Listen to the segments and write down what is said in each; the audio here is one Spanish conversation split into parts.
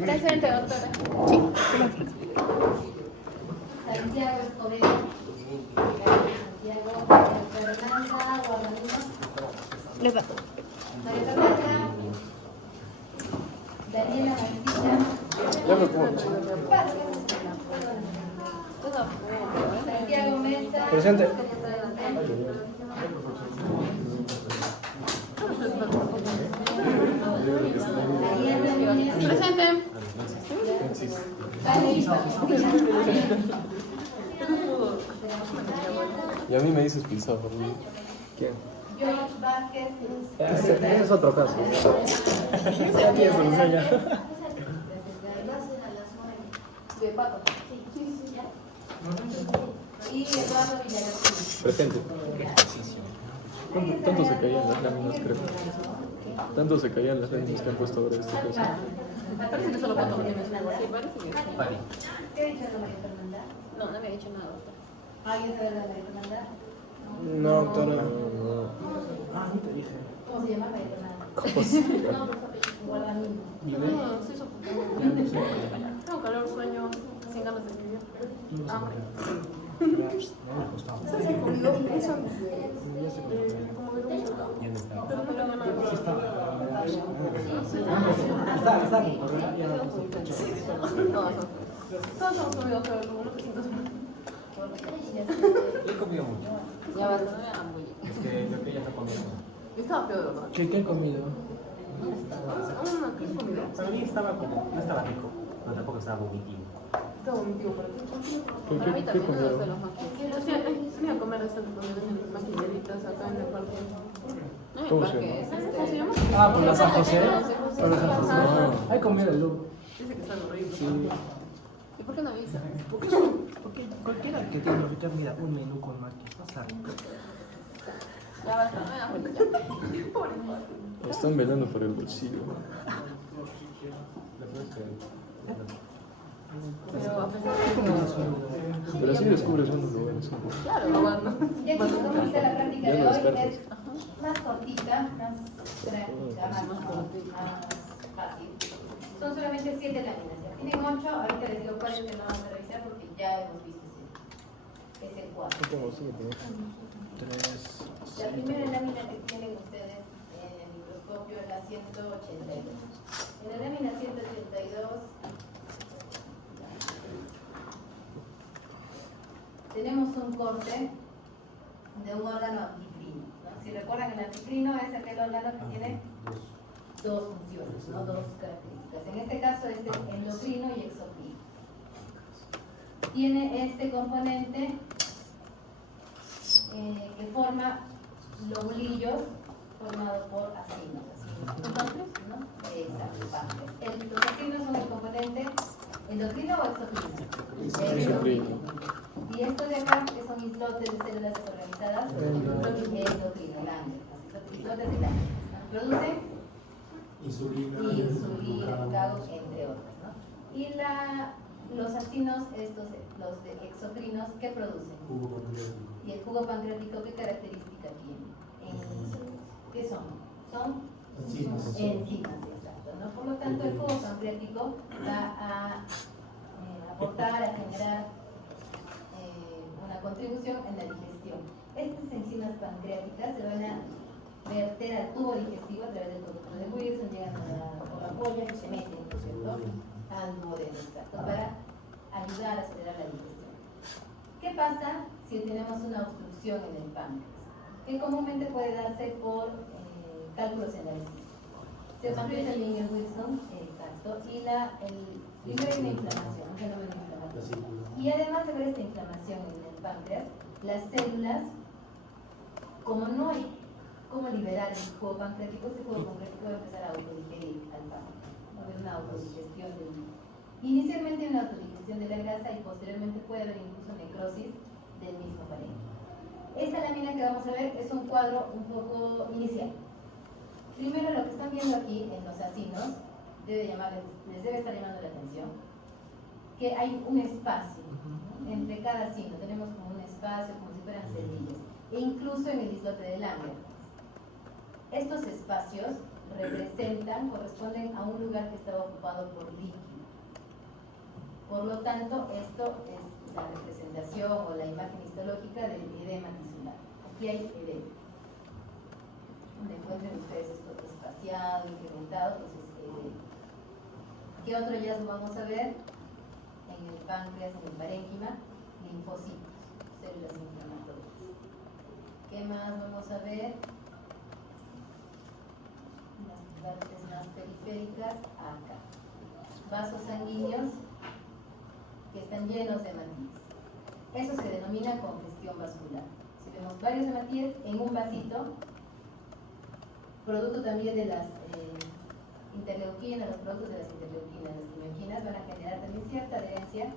¿Está enfrente, doctora? Sí. Santiago Escobedo. Santiago Fernanda Guadalupe. Les va. María Fernanda. Daniela García. Ya me pongo. Santiago Mesa. Presente. Presente. Y a mí me dices pisado. ¿Quién? George Vázquez. Es otro caso. Ya tienes solución ya. De Paco. Y Eduardo Villarreal. Presente. Tanto se caían las láminas, creo. Tanto se caían las láminas que han puesto ahora este caso. Parece que solo cuando me tienes algo así, parece que sí. ¿Qué ha dicho la María Fernanda? No, no me ha dicho nada, doctor. ¿Alguien sabe la María Fernanda? No, doctora. ¿Cómo se llama María Fernanda? ¿Cómo se llama? Guardamino. No, estoy soportando. Tengo calor, sueño, sin ganas de vivir. Hambre. ¿Sabes qué comido? Eso. Como de un soldado. Pero no tengo nada de todos hemos comido, pero como no te sientas mal. Yo he comido mucho. Ya va, no me hagan bullying. Es que creo que ya está comiendo. Yo estaba peor, ¿verdad? ¿Qué han comido? ¿Qué has comido? Para mí estaba como, no estaba rico, pero tampoco estaba vomitivo. Estaba vomitivo para ti. ¿Qué Para mí también, comieron? de los maquillitos. O sea, venía a comer esas maquilleritas acá en el parque. No, en el ¿Cómo se parque, llama? es ¿cómo se llama? Ah, por la San José. Por la San José. Hay comida de lujo. Dice que está horrible. ¿Y por qué no avisa? Porque cualquiera que tiene ahorita, mira, un menú con maquis, pasa rico. Ya basta, no me da cuenta ya. Pobre madre. Están velando por el bolsillo. Pero a pesar de Pero así descubres unos lugares. claro, no van. Ya chicos, ¿cómo está la práctica Ya de lo hoy? descartas. Es más cortita, más práctica, más fácil. Son solamente 7 láminas. Ya tienen 8, ahorita les digo cuáles que no vamos a revisar porque ya hemos visto ese cuadro. La primera lámina que tienen ustedes en el microscopio es la 182. En la lámina 182 tenemos un corte de un órgano anfitrino, ¿no? Si recuerdan, el anfitrino es aquel órgano que tiene dos funciones, ¿no? Dos características. En este caso es endocrino y exocrino. Tiene este componente que forma lobulillos formados por acinos. ¿No? Exacto, páncreas. Los acinos son el componente endocrino o exocrino. Exocrino. Y esto de acá, que son islotes de células desorganizadas, endocrino, ganglios, islotes de ganglios, ¿no? Producen insulina, glucagon, entre otras, ¿no? Y los acinos, los exocrinos, ¿qué producen? Jugo pancreático. ¿Y el jugo pancreático qué característica tiene? ¿Qué son? Son Enzimas. enzimas, exacto, ¿no? Por lo tanto, el jugo pancreático va a aportar, a generar una contribución en la digestión. Estas enzimas pancreáticas se van a verter al tubo digestivo a través del conducto de Wilson, llegan por la polla y se meten, ¿no es cierto?, al duodeno, exacto, para ayudar a acelerar la digestión. ¿Qué pasa si tenemos una obstrucción en el páncreas? Que comúnmente puede darse por cálculos en la vesícula. Se obstruye el niño Wilson, exacto, y primero hay una inflamación, un fenómeno inflamatorio. Y además de ver esta inflamación en el páncreas, las células, como no hay cómo liberar el jugo pancreático, este jugo pancreático va a empezar a autodigerir al páncreas. Va a haber una autodigestión inicialmente una autodigestión de la grasa y posteriormente puede haber incluso necrosis del mismo parénquima. Esta lámina que vamos a ver es un cuadro un poco inicial. Primero, lo que están viendo aquí en los acinos les debe estar llamando la atención que hay un espacio entre cada acino. Tenemos como un espacio, como si fueran celdillas, e incluso en el islote de Langerhans. Estos espacios corresponden a un lugar que estaba ocupado por líquido. Por lo tanto, esto es la representación o la imagen histológica del edema tisular. Aquí hay edema. Donde encuentren ustedes esto espaciado, incrementado, pues es edema. ¿Qué otro hallazgo vamos a ver? En el páncreas, en el parénquima, linfocitos, células inflamatorias. ¿Qué más vamos a ver? Las partes más periféricas, acá. Vasos sanguíneos que están llenos de hematíes. Eso se denomina congestión vascular. Si vemos varios hematíes en un vasito, producto también de las interleuquinas, los productos de las interleuquinas, las quimioquinas van a generar también cierta adherencia,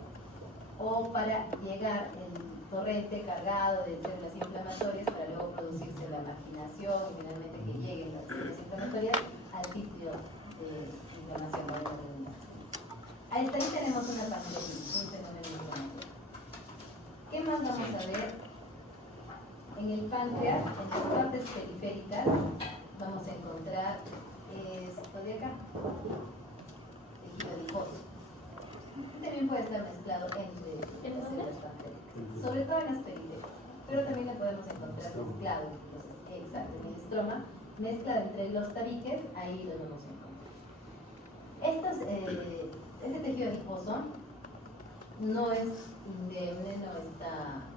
o para llegar el torrente cargado de células inflamatorias para luego producirse la marginación y finalmente que lleguen las células inflamatorias al sitio de inflamación. Ahí tenemos una pancreatitis, un fenómeno inflamatorio. ¿Qué más vamos a ver? En el páncreas, en las partes periféricas, vamos a encontrar esto de acá, tejido adiposo. También puede estar mezclado entre las células pancreáticas, sobre todo en las periféricas, pero también lo podemos encontrar mezclado, exacto, en el estroma, mezclado entre los tabiques, ahí lo vamos a encontrar. Este tejido adiposo no es indemne, no está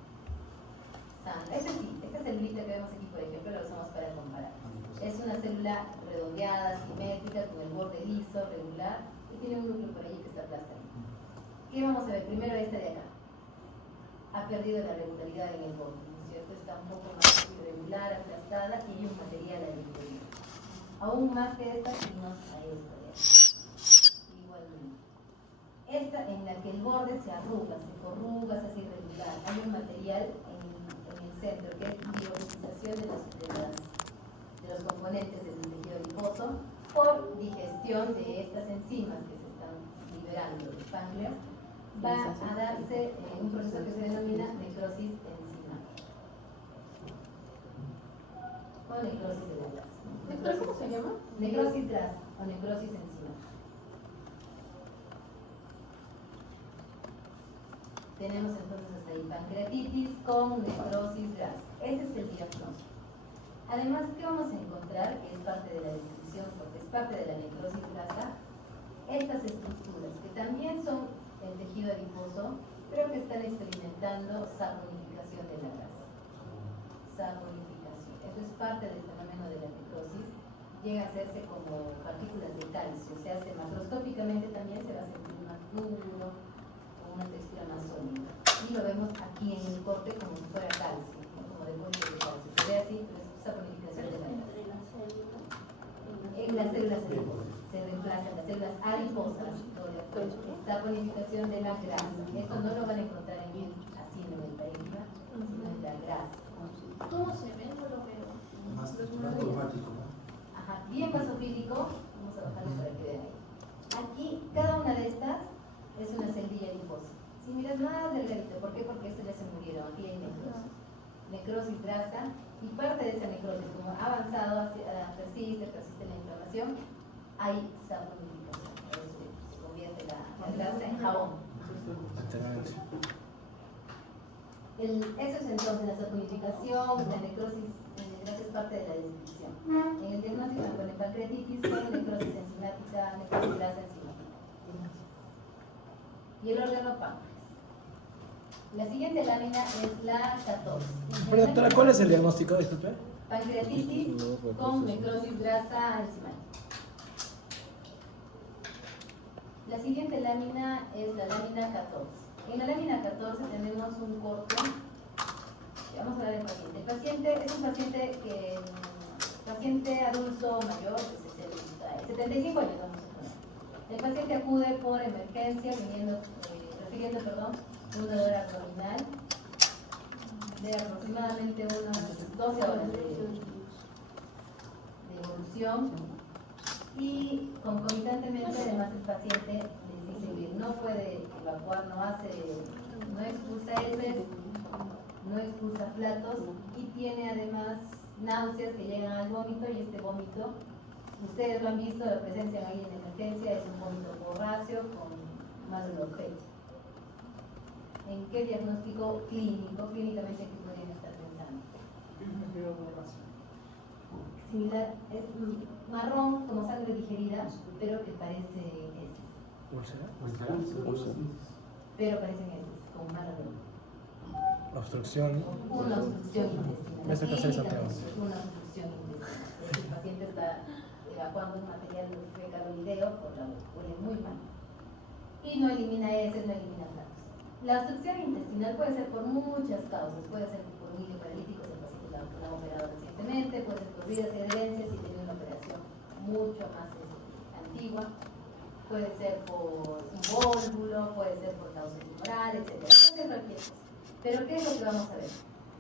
sana. Esta celulita que vemos aquí, por ejemplo, la usamos para comparar. Es una célula redondeada, simétrica, con el borde liso, regular, y tiene un núcleo por ahí que está aplastado. ¿Qué vamos a ver? Primero esta de acá. Ha perdido la regularidad en el borde, ¿no es cierto? Está un poco más irregular, aplastada, y hay un material ahí interior. Aún más que esta, sino a esta de acá. Igualmente. Esta en la que el borde se arruga, se corruga, se hace irregular. Hay un material en el centro que es biofisización de los componentes del tejido adiposo por digestión de estas enzimas que se están liberando del páncreas. Va a darse un proceso que se denomina necrosis enzimática o necrosis de la grasa. ¿Cómo se llama? Necrosis grasa o necrosis enzimática. Tenemos entonces hasta ahí pancreatitis con necrosis grasa. Ese es el diagnóstico. Además, ¿qué vamos a encontrar? Que es parte de la descripción, porque es parte de la necrosis grasa, estas estructuras que también son el tejido adiposo, pero que están experimentando saponificación de la grasa. Saponificación. Eso es parte del fenómeno de la necrosis. Llega a hacerse como partículas de calcio. Se hace macroscópicamente, también se va a sentir más duro, con una textura más sólida. Y lo vemos aquí en el corte como si fuera calcio, ¿no? Como depósito de calcio. Se ve así, pero es saponificación de la grasa. En las células adiposas se reemplazan las células adiposas, saponificación de la grasa. Esto no lo van a encontrar así en el parénquima, sino en la grasa. ¿Cómo se ve? No lo veo. Más automático, ¿no? Ajá, bien basofílico, vamos a bajarlo para que vean ahí. Aquí, cada una de estas es una celdilla adiposa. Si miras más delgadito, ¿por qué? Porque estas ya se murieron, aquí hay necrosis. Necrosis grasa, y parte de esa necrosis, como ha avanzado, persiste la inflamación, hay saponificación. Se convierte la grasa en jabón. Eso es entonces la saponificación, la necrosis grasa es parte de la descripción. En el diagnóstico se pone pancreatitis con necrosis enzimática, necrosis grasa enzimática. Y el órgano páncreas. La siguiente lámina es la 14. Pero doctora, ¿cuál es el diagnóstico? Disculpe. Pancreatitis con necrosis grasa enzimática. La siguiente lámina es la lámina 14. En la lámina 14 tenemos un corte. Vamos a ver el paciente. El paciente es un paciente adulto mayor de 75 años, vamos a poner. El paciente acude por emergencia, refiriendo un dolor abdominal de aproximadamente unas 12 horas de evolución, y concomitantemente además el paciente les dice que no puede evacuar, no expulsa heces, no expulsa platos, y tiene además náuseas que llegan al vómito, y este vómito Ustedes lo han visto, la presencia ahí en emergencia es un vómito borráceo con más de los fechos. ¿En qué diagnóstico clínico, clínicamente, qué podrían estar pensando? Similar, es marrón como sangre digerida, pero que parece heces. ¿Úlcera? Pero parecen heces, con mal aroma. Obstrucción. Una obstrucción intestinal. Me saca 6 Santiago. Una obstrucción intestinal. El paciente está evacuando un material fecalolideo, por la huele muy mal. Y no elimina heces, no elimina platos. La obstrucción intestinal puede ser por muchas causas. Puede ser por un hilio paralítico, si el paciente la ha operado recientemente, puede ser por heridas y adherencias si tiene una operación mucho más antigua, puede ser por un vólvulo, puede ser por causa tumoral, etc. Puede ser cualquier cosa. Pero ¿qué es lo que vamos a ver?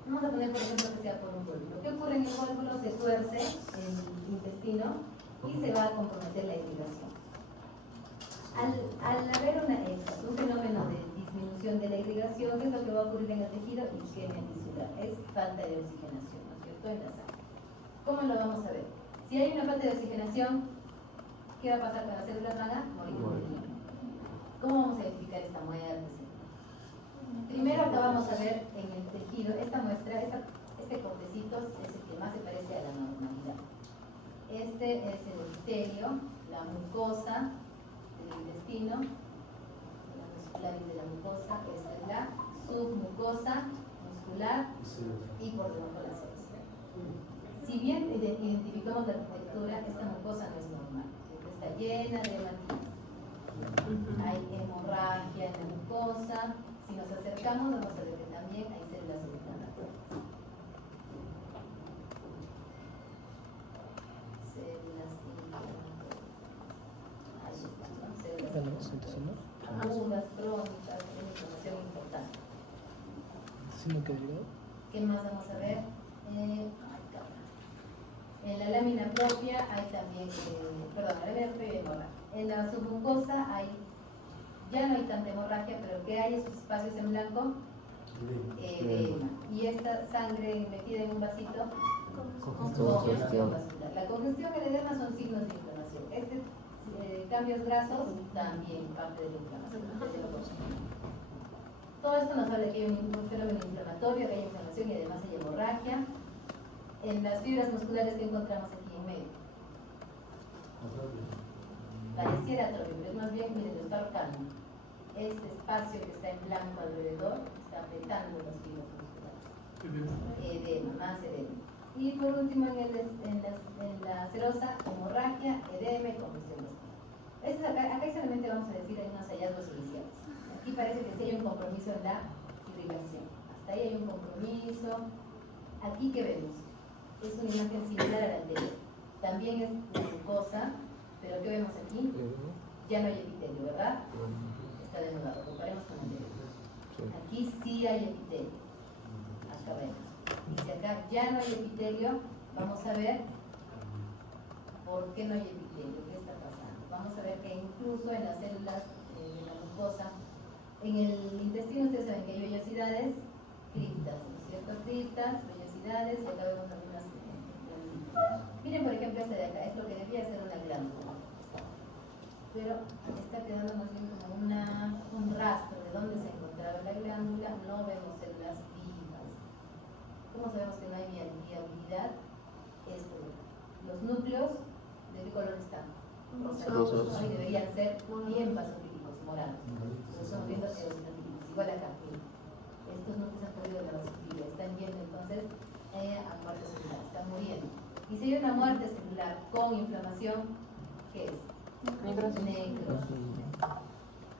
Vamos a poner, por ejemplo, que sea por un vólvulo. ¿Qué ocurre en el vólvulo? Se tuerce el intestino y se va a comprometer la irrigación. Al haber un fenómeno de disminución de la irrigación, ¿qué es lo que va a ocurrir en el tejido? Isquemia tisular, es falta de oxigenación, ¿no es cierto?, en la sangre. ¿Cómo lo vamos a ver? Si hay una falta de oxigenación, ¿qué va a pasar con las células? Van a morir. ¿Cómo vamos a identificar esta muerte? Primero acá vamos a ver en el tejido, esta muestra, este cortecito es el que más se parece a la normalidad. Este es el epitelio, la mucosa del intestino, la muscularis de la mucosa, esta es la submucosa muscular y por debajo las células. Si bien identificamos la arquitectura, esta mucosa no es normal, está llena de hematitis. Hay hemorragia en la mucosa. Si nos acercamos, vamos a ver que también hay células inflamatorias. Células inflamatorias. Ahí están, ¿no? Células agudas, crónicas, una información importante. ¿Qué más vamos a ver? En la lámina propia hay también, perdón, la lámina propia y hemorragia. En la submucosa ya no hay tanta hemorragia, pero que hay esos espacios en blanco, edema. Y esta sangre metida en un vasito, congestión vascular. La congestión y el edema son signos de inflamación. Cambios grasos, también parte de la inflamación. Todo esto nos habla de que hay un fenómeno inflamatorio, que hay inflamación y además hay hemorragia. En las fibras musculares que encontramos aquí en medio. Pareciera atrofia, pero es más bien, miren, lo está ahorcando. Este espacio que está en blanco alrededor está apretando las fibras musculares. Edema, más edema. Y por último, en la serosa, hemorragia, edema y congestión vascular. Acá solamente vamos a decir hay unos hallazgos iniciales. Aquí parece que sí hay un compromiso en la irrigación. Hasta ahí hay un compromiso. Aquí, ¿qué vemos? Es una imagen similar a la anterior. También es la mucosa, pero ¿qué vemos aquí? Ya no hay epitelio, ¿verdad? Está denudado. Comparemos con la anterior. Aquí sí hay epitelio. Acá vemos. Y si acá ya no hay epitelio, vamos a ver por qué no hay epitelio, qué está pasando. Vamos a ver que incluso en las células de la mucosa, en el intestino ustedes saben que hay vellosidades, criptas, ¿no es cierto? Criptas, vellosidades, y acá vemos algunas. Miren, por ejemplo, este de acá, es lo que debía ser una glándula, pero está quedando más bien como un rastro de dónde se encontraba la glándula. No vemos células vivas. ¿Cómo sabemos que no hay viabilidad? Los núcleos, ¿de qué color están? Rosados. Hoy deberían ser bien basofílicos, morados. Estamos viendo eosinofilos, igual acá. Estos núcleos han perdido la basofilia, están yendo entonces a muerte celular, están muriendo. Y si hay una muerte celular con inflamación, ¿qué es? Necrosis.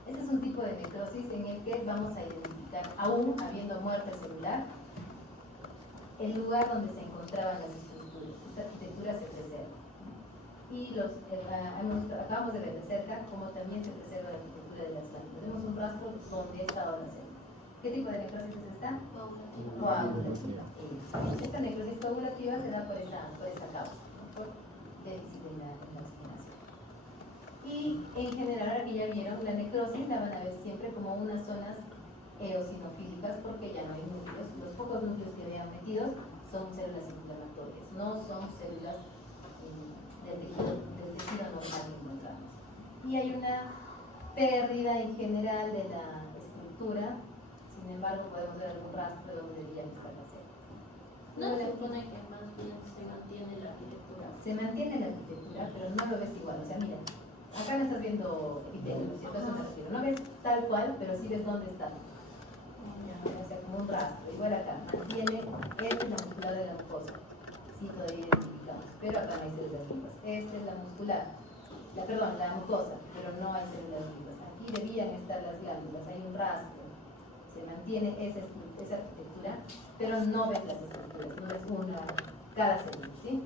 Este es un tipo de necrosis en el que vamos a identificar, aún habiendo muerte celular, el lugar donde se encontraban las estructuras. Esta arquitectura se preserva. Y acabamos de ver de cerca cómo también se preserva la arquitectura de las glándulas. Tenemos un rastro donde está ahora la célula. ¿Qué tipo de necrosis es esta? Coagulativa. Esta necrosis coagulativa se da por esa causa, ¿no? Por déficit en la oxigenación. Y en general, aquí ya vieron, la necrosis la van a ver siempre como unas zonas eosinofílicas porque ya no hay núcleos. Los pocos núcleos que habían metidos son células inflamatorias, no son células del tejido normal que encontramos. Y hay una pérdida en general de la estructura, sin embargo podemos ver algún rastro de donde deberían estar las células. No se supone que más bien se mantiene la arquitectura. Se mantiene la arquitectura, pero no lo ves igual. O sea, mira, acá no estás viendo epitelio, ¿no es cierto? Eso me refiero. No ves tal cual, pero sí ves dónde está. O sea, como un rastro. Igual acá, mantiene, esta es la muscular de la mucosa. Sí, todavía identificamos. Pero acá no hay células vivas. Esta es la muscular. La mucosa, pero no hay células vivas. Aquí debían estar las glándulas, hay un rastro. Se mantiene esa arquitectura, pero no ves las estructuras, no ves una, cada célula, ¿sí?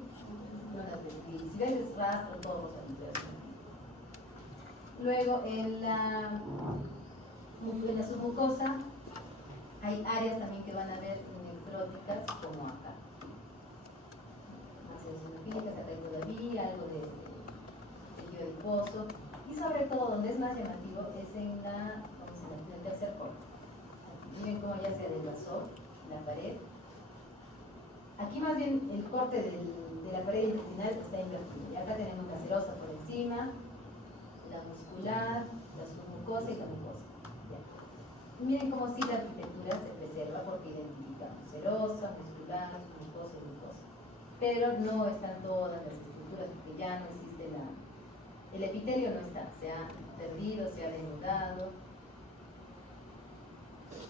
No las ves. Y si ves el rastro, todos los arquitecturas. Luego, en la submucosa, hay áreas también que van a ver necróticas, como acá. Más eosinofílicas, acá hay todavía algo de tejido adiposo. Y sobre todo, donde es más llamativo, es en el tercer corte. Miren cómo ya se adelgazó la pared. Aquí más bien el corte de la pared intestinal está invertido. Y acá tenemos la serosa por encima, la muscular, la submucosa y la mucosa. ¿Ya? Y miren cómo sí la arquitectura se preserva porque identificamos serosa, muscular, submucosa y mucosa. Pero no están todas las estructuras porque ya no existe el epitelio, no está, se ha perdido, se ha denudado,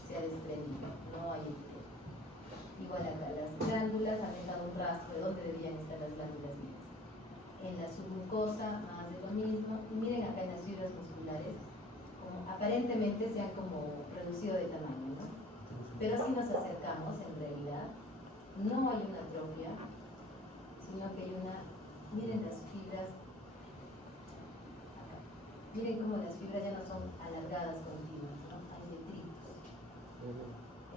se ha desprendido, no hay epitelio. Igual acá, las glándulas han dejado un rastro de dónde debían estar las glándulas vivas. En la submucosa, más de lo mismo. Y miren acá en las fibras musculares, como aparentemente se han como reducido de tamaño, ¿no? Pero si nos acercamos, en realidad, no hay una atrofia, sino que hay una, miren las fibras, acá. Miren cómo las fibras ya no son alargadas continuas, ¿no? Hay detritos.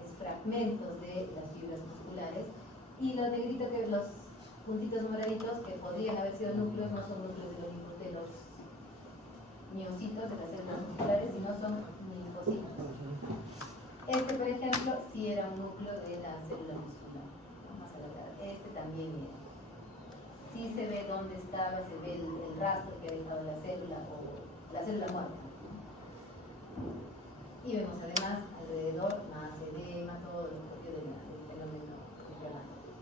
Es fragmentos de las fibras musculares, y los negritos, que los puntitos moraditos que podrían haber sido núcleos, no son núcleos de los miocitos de las células musculares, sino son linfocitos. Este, por ejemplo, sí era un núcleo de la célula muscular. Vamos a ver, este también era. Sí se ve dónde estaba, se ve el rastro que ha dejado la célula o la célula muerta. Y vemos además alrededor más edema, todo lo propio del fenómeno inflamatorio.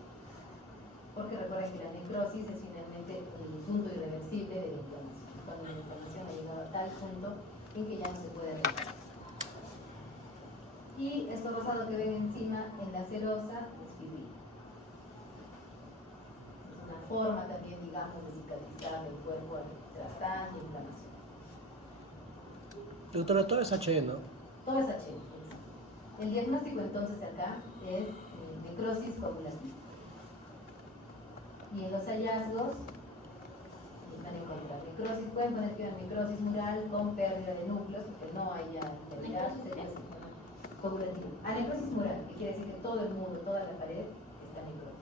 Porque recuerden que la necrosis es finalmente el punto irreversible de la inflamación. Cuando la inflamación ha llegado a tal punto en que ya no se puede revertir. Y esto rosado que ven encima en la serosa es fibrina. Es una forma también, digamos, de cicatrizar el cuerpo tras tanta inflamación. Doctora, todo es HE, ¿no? Todo es H. El diagnóstico entonces acá es necrosis coagulativa. Y en los hallazgos van a encontrar necrosis, pueden poner que una necrosis mural con pérdida de núcleos, porque no hay ya enfermedad, coagulativa. A necrosis mural, que quiere decir que todo el muro, toda la pared está necrótica.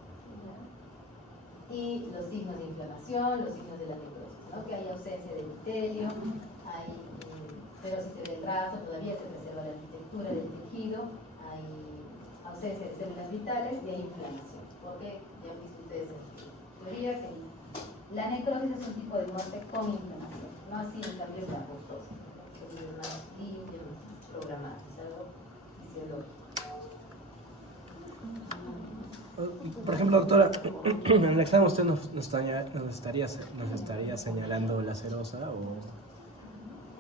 Y los signos de inflamación, los signos de la necrosis, ¿no? Que hay ausencia de epitelio, pero si se ve el rastro, todavía se preserva la arquitectura del tejido, hay ausencia de células vitales y hay inflamación. Porque ya han visto ustedes en teoría que la necrosis es un tipo de muerte con inflamación, no así en cambio la apoptosis, que es más limpio, más programado, es algo fisiológico. Por ejemplo, doctora, en el examen usted nos estaría señalando la serosa o...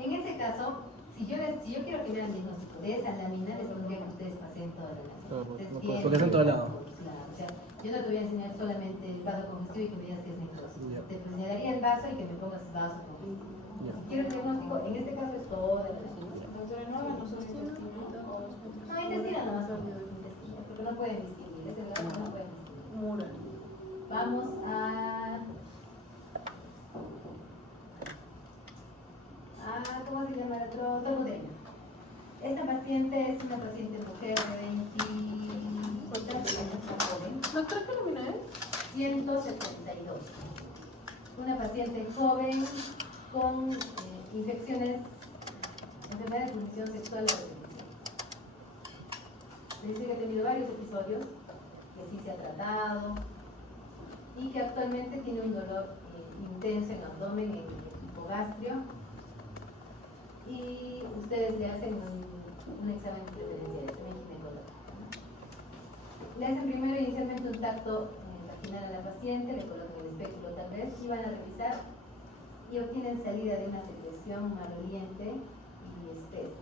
En ese caso, si yo quiero que vean el diagnóstico de esa lámina, les pondría que ustedes pasen toda la lámina. Porque es en todo lado. Claro, o sea, yo no te voy a enseñar solamente el vaso congestivo y que me digas que es necrosis. Te enseñaría el vaso y que me pongas vaso congestivo. Si quiero el diagnóstico, en este caso es toda la lámina. Doctora, no hagan los intestino. No, intestino nomás, porque no pueden distinguir, ese brazo no pueden distinguir. Mural. Vamos a ¿cómo se llama el otro? Tormudella. Esta paciente es una paciente mujer de 24 años, joven. Doctora, ¿qué nómina es? 172. Una paciente joven con infecciones, enfermedad de transmisión sexual o repetición. Se dice que ha tenido varios episodios, que sí se ha tratado y que actualmente tiene un dolor intenso en abdomen, en hipogastrio, y ustedes le hacen un examen preferencial, examen ginecológico, ¿no? Le hacen primero inicialmente un tacto vaginal a la paciente, le colocan el espéculo tal vez, y van a revisar y obtienen salida de una secreción maloliente y espesa.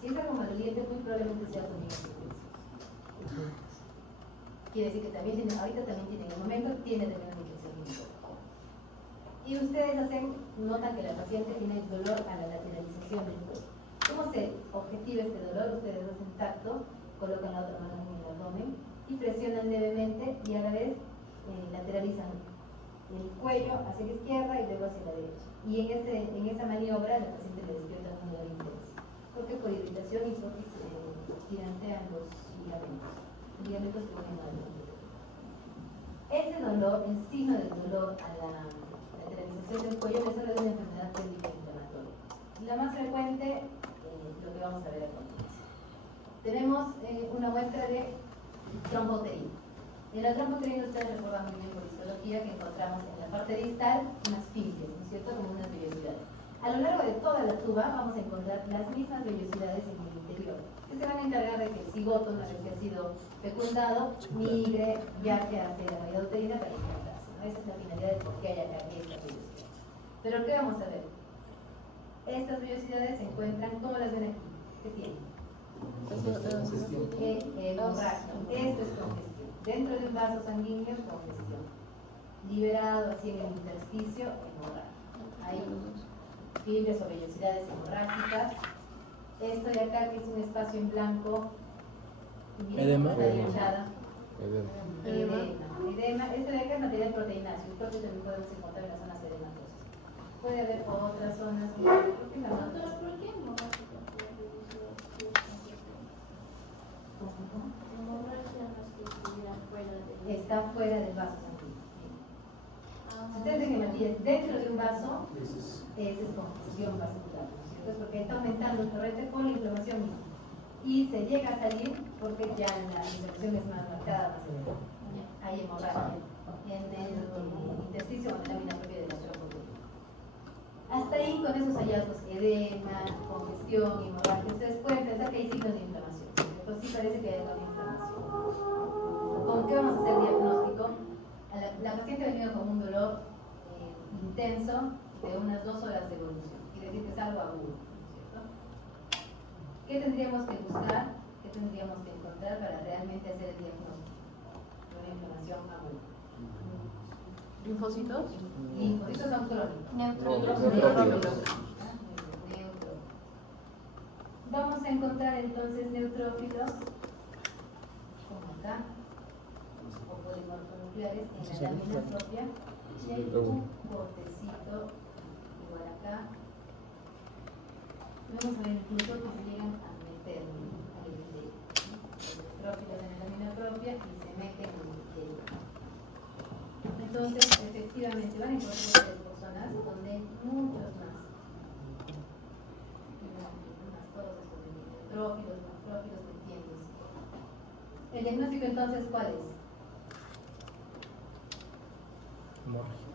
Si es algo maloliente, muy probablemente sea con infección. Quiere decir que también tiene, ahorita también tiene, en el momento tiene también una infección ginecológica. Y ustedes notan que la paciente tiene dolor a la lateralización del cuello. ¿Cómo se objetiva este dolor? Ustedes hacen tacto, colocan la otra mano en el abdomen y presionan levemente y a la vez lateralizan el cuello hacia la izquierda y luego hacia la derecha. Y en esa maniobra la paciente le despierta un dolor intenso, porque por irritación y hipotis tirantean los ligamentos que van a la. Ese dolor, el signo del dolor a la lateralización del cuello es solo de una enfermedad pélvica inflamatoria. La más frecuente, lo que vamos a ver a continuación. Tenemos una muestra de trombouterina. En la trombouterina ustedes recuerdan muy bien por histología que encontramos en la parte distal unas fibras, ¿no es cierto? Como unas vellosidades. A lo largo de toda la tuba vamos a encontrar las mismas vellosidades en el interior, que se van a encargar de que el cigoto, una vez que ha sido fecundado, migre, viaje hacia la vía uterina para implantarse, ¿no? Esa es la finalidad de por qué hay acá estas vellosidades. Pero ¿qué vamos a ver? Estas vellosidades se encuentran, ¿cómo las ven aquí? ¿Qué tienen? Hemorragia. Esto es congestión. Dentro de un vaso sanguíneo, congestión. Liberado así en el intersticio, hemorragia. Hay fibras o vellosidades hemorrágicas. Esto de acá, que es un espacio en blanco, edema. Edema. Este de acá es material proteínáceo. Creo que también podemos encontrar en las zonas edematosas. Puede haber otras zonas. ¿Por qué no? Está fuera del vaso sanguíneo. Si ustedes ven hematías dentro de un vaso, esa es congestión vascular, ¿no es cierto? Es porque está aumentando el torrente por la inflamación misma. Y se llega a salir porque ya la inflamación es más marcada, más severa. Hay hemorragia en el intersticio o en la lámina propia de la trombouterina. Hasta ahí, con esos hallazgos, edema, congestión, hemorragia, ustedes pueden pensar que hay signos de inflamación, pero sí parece que hay alguna inflamación. ¿Con qué vamos a hacer diagnóstico? La paciente ha venido con un dolor intenso de unas 2 horas de evolución, quiere decir que es algo agudo, ¿cierto? ¿Qué tendríamos que buscar? ¿Qué tendríamos que encontrar para realmente hacer el diagnóstico de una inflamación aguda? ¿Linfocitos? Linfocitos son crónicos. Neutrófilos. Vamos a encontrar entonces neutrófilos, como acá, o polimorfonucleares en la lámina propia, y hay un botecito igual acá. Vamos a ver incluso que se llegan a meter al epitelio. Los neutrófilos en la lámina propia y se meten en el epitelio. Entonces, efectivamente, van a encontrar personas donde hay muchos más. Neutrófilos, entiendes. El diagnóstico entonces, ¿cuál es?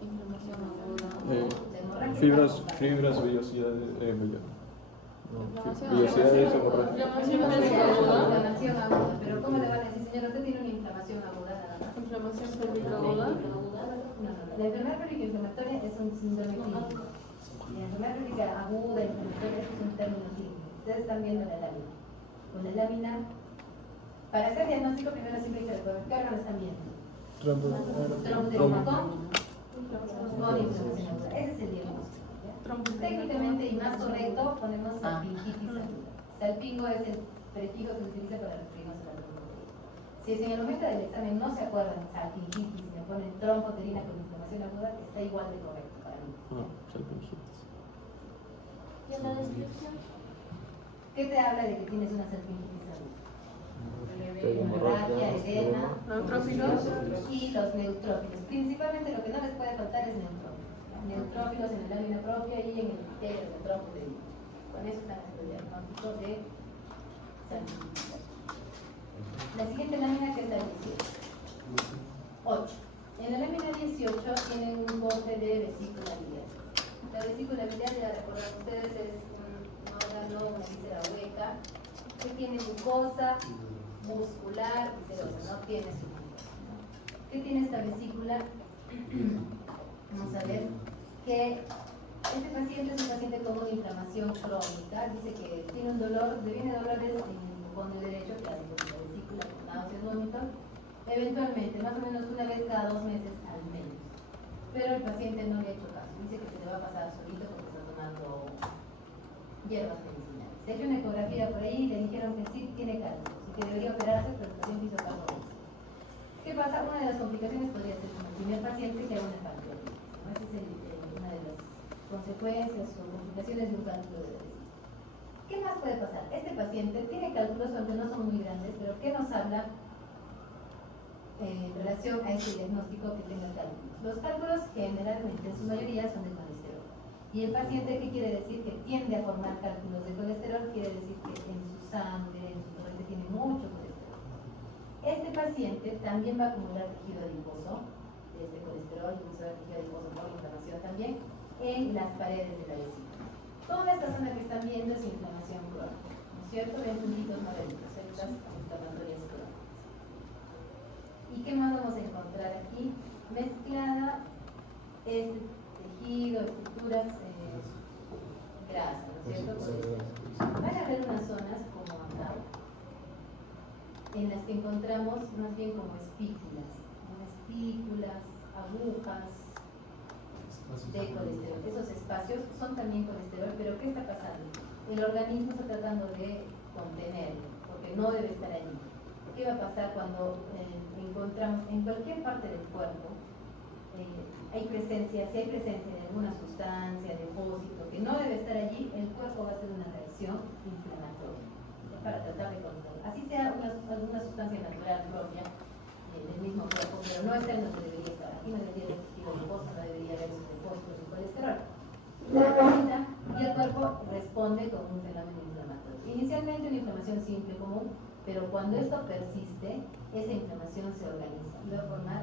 Inflamación aguda. La hemorragia Fibras, está vellosidades, Inflamación vellosidades aguda. hemorrágicas. inflamación aguda. Pero ¿cómo le van a decir, señor? Usted tiene una inflamación aguda nada más. Inflamación pélvica aguda. No. La enfermedad pélvica inflamatoria es un síndrome clínico. La enfermedad pélvica aguda inflamatoria es un término clínico. Ustedes están viendo la lámina. Con la lámina, para hacer diagnóstico, primero siempre hay que recordar qué órgano están viendo. Trombouterina con inflamación aguda. Ese es el diagnóstico. ¿Ya? Técnicamente y más correcto, ponemos salpingitis aguda. Salpingo es el prefijo que se utiliza para referirnos a la trombouterina. Si en el momento del examen no se acuerdan salpingitis y me ponen trombouterina con inflamación aguda, está igual de correcto para mí. Salpingitis. ¿Y en la descripción? ¿Qué te habla de que tienes una salpingitis aguda? Hemorragia, edema, Neutrófilos. y los neutrófilos. Principalmente lo que no les puede faltar es neutrófilos. Neutrófilos en la lámina propia y en el epitelio del trombouterina. Con eso están haciendo el diagnóstico de salpingitis. La siguiente lámina, que es la 17. 8. En la lámina 18 tienen un corte de vesícula biliar. La vesícula biliar, ya recuerdan ustedes, es un órgano, una víscera hueca, que tiene mucosa, muscular y serosa, no tiene su mucosa. ¿Qué tiene esta vesícula? Vamos a ver que este paciente es un paciente con una inflamación crónica, dice que tiene un dolor, le viene dolores en el pulmón derecho, que hace con la vesícula, con náuseas, vómitos, eventualmente, más o menos una vez cada 2 meses al menos. Pero el paciente no le ha hecho caso, dice que se le va a pasar solito porque está tomando hierbas medicinales. Se ha hecho una ecografía por ahí y le dijeron que sí tiene cálculos y que debería operarse, pero el paciente hizo caso de eso. ¿Qué pasa? Una de las complicaciones podría ser como el primer paciente que haga una pancreatitis. Esa es una de las consecuencias o complicaciones de un cálculo de vesícula. ¿Qué más puede pasar? Este paciente tiene cálculos, aunque no son muy grandes, pero ¿qué nos habla en relación a este diagnóstico que tenga cálculos? Los cálculos generalmente, en su mayoría, son de colesterol. Y el paciente, ¿qué quiere decir? Que tiende a formar cálculos de colesterol, quiere decir que en su sangre, en su torrente, tiene mucho colesterol. Este paciente también va a acumular tejido adiposo, de este colesterol, y tejido adiposo por inflamación también, en las paredes de la vesícula. Toda esta zona que están viendo es inflamación crónica, ¿no es cierto? Ven puntitos morados, células inflamatorias crónicas. ¿Y qué más vamos a encontrar aquí? Mezclada este tejido, estructuras grasas, ¿no es cierto? Van a haber unas zonas como acá, en las que encontramos más bien como espículas, ¿no? Espículas, agujas de colesterol. Esos espacios son también colesterol, pero ¿qué está pasando? El organismo está tratando de contenerlo, porque no debe estar allí. ¿Qué va a pasar cuando encontramos en cualquier parte del cuerpo, hay presencia, si hay presencia de alguna sustancia, depósito, que no debe estar allí, el cuerpo va a hacer una reacción inflamatoria para tratar de controlar. Así sea alguna sustancia natural propia del mismo cuerpo, pero no está en donde debería estar. Aquí no debería haber tejido adiposo, no debería haber esos depósitos de colesterol. Se deposita y el cuerpo responde con un fenómeno inflamatorio. Inicialmente una inflamación simple común, pero cuando esto persiste, esa inflamación se organiza y va a formar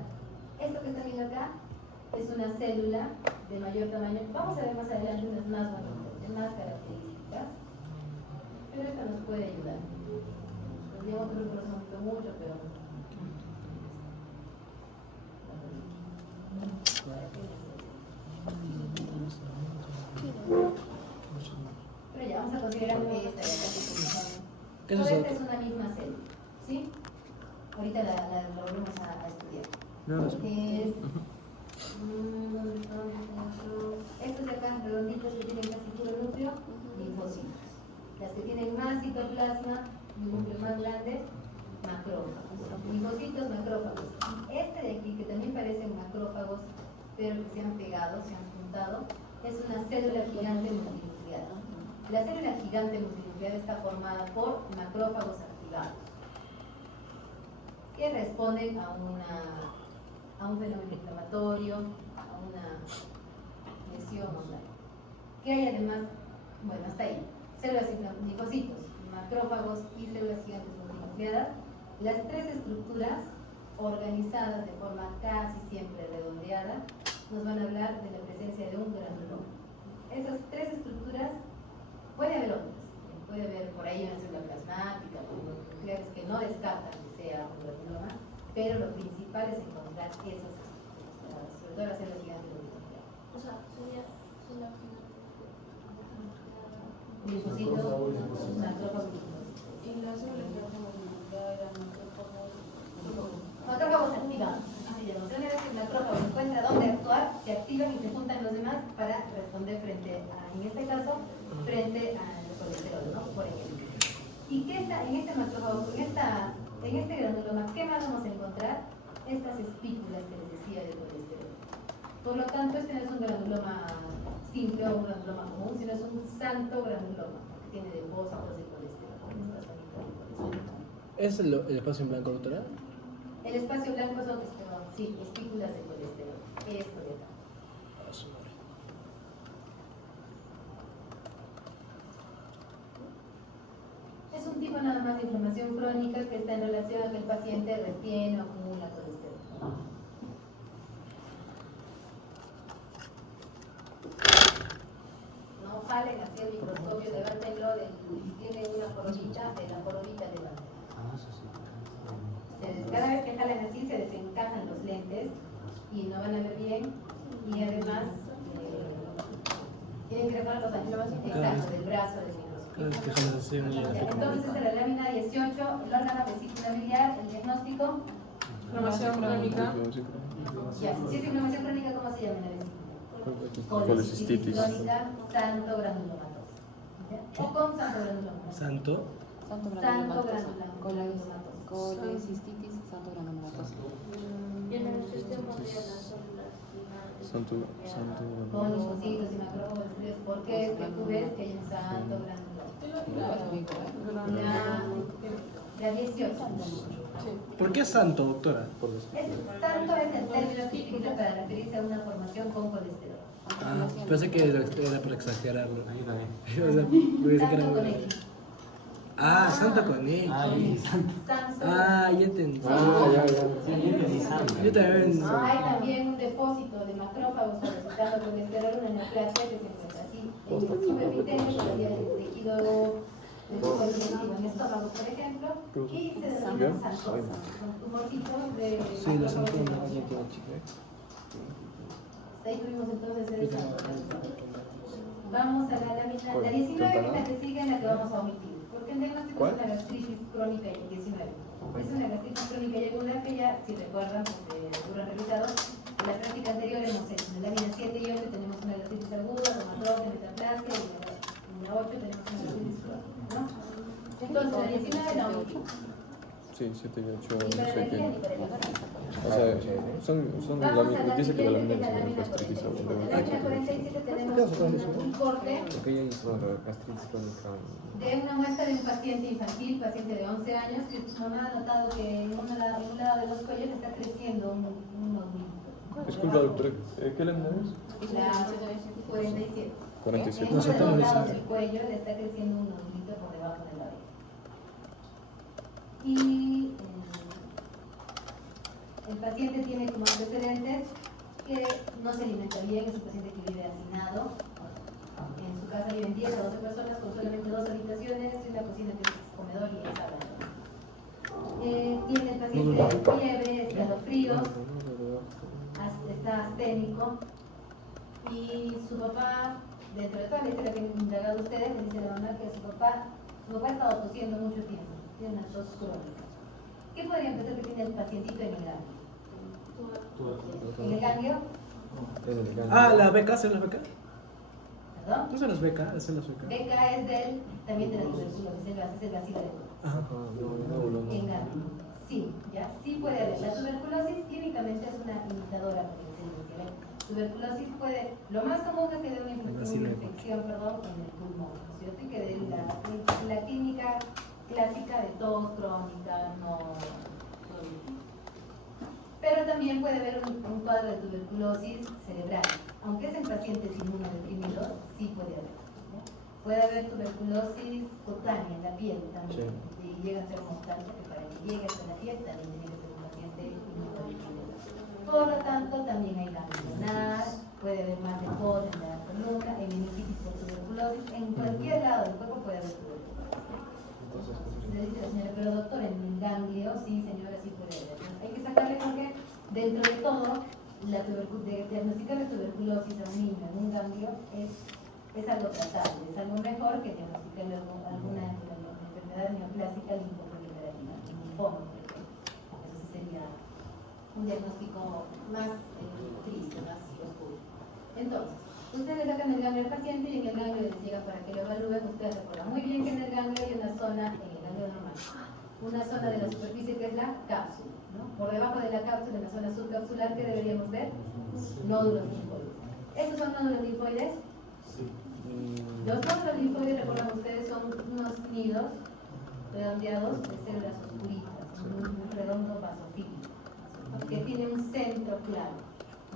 esto que están viendo acá. Es una célula de mayor tamaño. Vamos a ver más adelante unas más bonitas, de más características, pero esto nos puede ayudar. Yo creo que los mostró mucho, pero ya vamos a considerar esta. ¿Qué es Toda eso? esta es una misma célula, ¿sí? Ahorita la volvemos a estudiar. No, no sé. Es estos de acá redonditos que tienen casi puro núcleo, linfocitos. Las que tienen más citoplasma y un núcleo más grande, macrófagos. Linfocitos, macrófagos. Este de aquí, que también parecen macrófagos, pero que se han pegado, se han juntado, es una célula gigante multinucleada. La célula gigante multinucleada está formada por macrófagos activados, que responden a un fenómeno inflamatorio, a una lesión ocular. ¿Qué hay además? Bueno, hasta ahí. Células linfocitos, macrófagos y células gigantes multinucleadas. Las tres estructuras organizadas de forma casi siempre redondeada nos van a hablar de la presencia de un granuloma. Esas tres estructuras, puede haber otras, puede haber por ahí una célula plasmática, nucleares que no descartan que sea un granuloma, pero lo principal es encontrar esas estructuras, sobre todo las células gigantes multinucleadas. O sea, sería una Linfocitos, macrófagos y linfocitos. y las células que hacemos eran Macrófagos activados, así se llama. Una vez que el macrófago encuentra dónde actuar, se activan y se juntan los demás para responder frente a, en este caso, frente al colesterol, ¿no? Por ejemplo. ¿Y qué está en este macrófago, en este granuloma, qué más vamos a encontrar? Estas espículas que les decía de colesterol. Por lo tanto, este no es un granuloma simple o un granuloma común, sino es un santo granuloma, que tiene depósitos de colesterol. Esta zonita de colesterol. ¿Es el espacio en blanco, doctora? El espacio blanco son, sí, espículas de colesterol. Esto de acá. Es un tipo nada más de inflamación crónica que está en relación a que el paciente retiene o acumula colesterol. el microscopio, levántenlo, tiene una jorobita, de la jorobita levanten. Ah, eso sí. Cada vez que jalan así se desencajan los lentes y no van a ver bien, y además tienen que reparar los daños exacto del brazo del Cada vez que microscopio. jalas así, uno ya se Entonces, en la lámina 18, el órgano vesícula biliar, el diagnóstico, Inflamación crónica. ya, si es inflamación crónica, ¿cómo se llama en la vesícula? Colecistitis. Crónica, santo granulomatosa. ¿Ya? O con santo granulomatosa. Santo. Santo granulomatosa. Colecistitis, santo granulomatosa. Santo. Con linfocitos y macrófagos, ¿por qué es que tú ves que hay un santo granulomatosa? La 18. ¿Por qué santo, doctora? Santo es el término que se utiliza para referirse a una formación con colesterol. Ah, pensé que era por exagerarlo. Ayúdame. O sea, pensé que era Santo con muy... X. Ah, santo con X. Ay, santo. Santo. Ah, ya entendí. Sí, bien pensando. Yo también. Hay también un depósito de macrófagos solicitando colesterol, una neoplasia que se encuentra así en el superviteno, todavía el tejido digestivo en el estómago, por ejemplo, y se denomina santosa, un tumorcito de Sí, los santones. Ahí tuvimos entonces el santo. Vamos a la lámina, la 19 que la que sigue en la que vamos a omitir, porque el diagnóstico es una gastritis crónica y 19. Es una gastritis crónica y aguda que ya, si recuerdan, pues lo han revisado. En la práctica anterior hemos hecho en la lámina 7 y 8 tenemos una gastritis aguda, reumatóide, metaplasia, y en la 8 tenemos una gastritis crónica, ¿no? Entonces, la 19 la omitimos. Sí, 7 y 8, Ni no para sé la qué. guía ni para el examen. O sea, son Vamos a la dice que la siguiente, que lámina es la es lámina gastritis 47. aguda. En la lámina 47 tenemos un corte Porque ella hizo la gastritis crónica. de una muestra de un paciente infantil, paciente de 11 años, que su mamá ha notado que en un lado de los cuellos está creciendo un nódulo. Disculpa, doctora, ¿qué lámina es? La 47. 47. En uno Nos de estamos los lados diciendo. del cuello le está creciendo un nodulito por debajo de la oreja. Y el paciente tiene como antecedentes que no se alimenta bien, es un paciente que vive hacinado. En su casa viven 10 a 12 personas con solamente 2 habitaciones y una cocina que es comedor y es sala. Tiene el paciente fiebre, escalofríos, está asténico y su papá, dentro de toda la historia que han indagado ustedes, le dice a la mamá que su papá ha estado tosiendo mucho tiempo, tiene una tos crónica. ¿Qué podrían pensar que tiene el pacientito en el ganglio? ¿En el ganglio? Ah, la beca, ¿hacen las becas? ¿Perdón? ¿Qué son las becas? ¿Hacen las becas? Beca es también de la tuberculosis, es el vacío de Ajá. en ganglio. Sí, ya, sí puede haber. La tuberculosis químicamente es una imitadora, porque se dice, ¿ven? Tuberculosis puede, lo más común es que dé una infección, perdón, en el pulmón, ¿no es cierto? Y que dé la clínica clásica de tos crónica, no. Pero también puede haber un cuadro de tuberculosis cerebral, aunque es en pacientes inmunodeprimidos, sí puede haber. ¿no? Puede haber tuberculosis cutánea en la piel también, y llega a ser mortal, porque para que llegue hasta la piel también tiene que ser un paciente inmunodeprimido. Por lo tanto, también hay cáncer lunar, puede haber más de polen en la columna, hay meningitis por tuberculosis, en cualquier lado del cuerpo puede haber tuberculosis. Le dice la señora, pero doctor, en el ganglio, sí señora, sí puede haber. Hay que sacarle porque dentro de todo, diagnosticar la tuberculosis a un niño en un ganglio es algo tratable, es algo mejor que diagnosticarle alguna enfermedad neoplásica linfoproliferativa, linfoma, por ejemplo. Eso sí sería un diagnóstico más triste, más oscuro. Entonces, ustedes sacan el ganglio al paciente y en el ganglio les llega para que lo evalúen. Ustedes recuerdan muy bien que en el ganglio hay una zona, en el ganglio normal, una zona de la superficie que es la cápsula, ¿no? Por debajo de la cápsula, en la zona subcapsular, ¿qué deberíamos ver? Nódulos linfoides. ¿Esos son nódulos linfoides? Los nódulos linfoides, recuerdan ustedes, son unos nidos redondeados de células oscuritas, un redondo basofílico, que tiene un centro claro,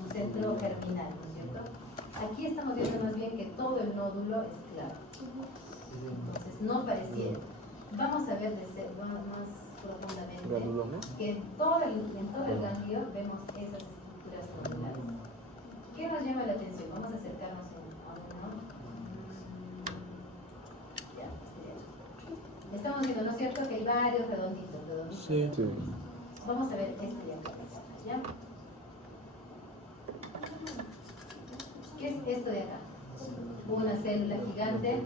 un centro germinal, ¿no es cierto? Aquí estamos viendo más bien que todo el nódulo es claro. Entonces, no pareciera. Vamos a ver más profundamente que en todo el ganglio vemos esas estructuras nodulares. ¿Qué nos llama la atención? Vamos a acercarnos a uno. estamos viendo, ¿no es cierto?, que hay varios redonditos. Sí. Sí. Vamos a ver este de acá, ¿ya? ¿Qué es esto de acá? Una célula gigante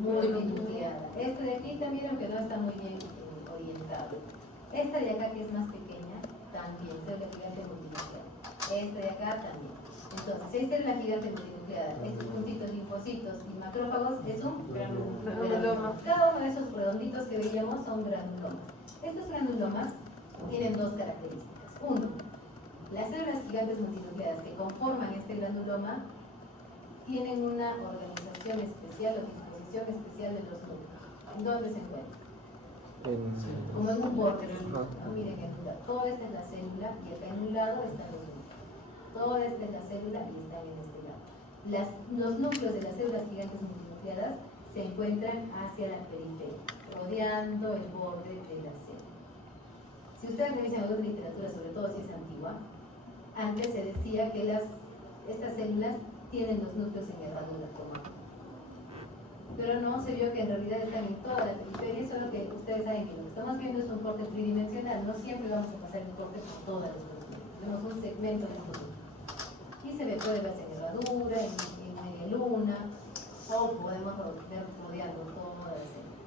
multinucleada. Esto de aquí también, aunque no está muy bien orientado. Esta de acá, que es más pequeña, también, célula gigante multinucleada. Esta de acá también. Entonces, si hay célula gigante multinucleada, estos puntitos linfocitos y macrófagos es un granuloma. Cada uno de esos redonditos que veíamos son granulomas. Estos granulomas tienen dos características. Uno, las células gigantes multinucleadas que conforman este granuloma tienen una organización especial o disposición especial de los núcleos. ¿En dónde se encuentran? Como en un borde. Miren, en un lado. Toda esta es la célula y acá en un lado están los núcleos. Toda esta es la célula y están en este lado. Los núcleos de las células gigantes multinucleadas se encuentran hacia la periferia, rodeando el borde de la célula. Si ustedes revisan alguna literatura, sobre todo si es antigua, antes se decía que estas células tienen los núcleos en herradura común. Pero no, se vio que en realidad están en toda la periferia, solo que ustedes saben que lo que estamos viendo es un corte tridimensional, no siempre vamos a pasar el corte por todas las células. Tenemos un segmento de núcleo. Y se puede verse en herradura, en media luna, o podemos ver rodeando toda la célula.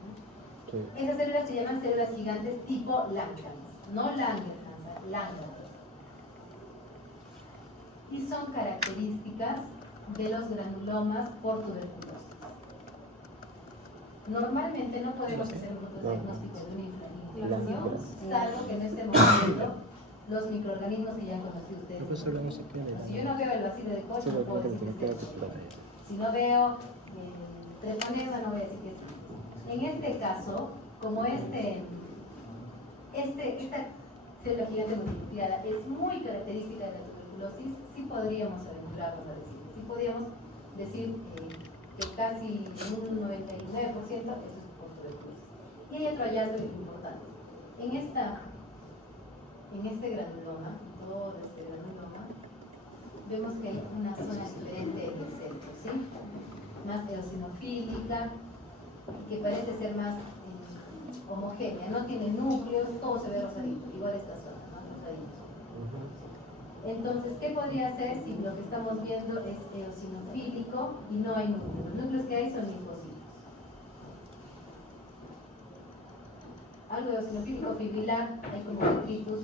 Sí. Esas células se llaman células gigantes tipo Langerhans, no Langerhans, Langerhans. Y son características de los granulomas por tuberculosis. Normalmente no podemos hacer un diagnóstico de una inflamación, salvo que no estemos viendo los microorganismos que ya han conocido ustedes. Si yo no veo el bacilo de Koch, no puedo decir que es si no veo treponema, no voy a decir que sí. En este caso, como esta célula gigante multinucleada es muy característica de la tuberculosis, sí podríamos aventurarnos a decir, sí podríamos decir que casi un 99% eso es por tuberculosis. Y hay otro hallazgo importante. En este granuloma, todo este granuloma, vemos que hay una zona diferente en el centro, ¿sí? Más eosinofílica, que parece ser más homogénea, no tiene núcleos, todo se ve rosadito, igual esta zona, ¿no? Rosadito. Entonces, ¿qué podría ser si lo que estamos viendo es eosinofílico y no hay núcleos? Los núcleos que hay son linfocitos. Algo eosinofílico, fibrilar, hay como detritus,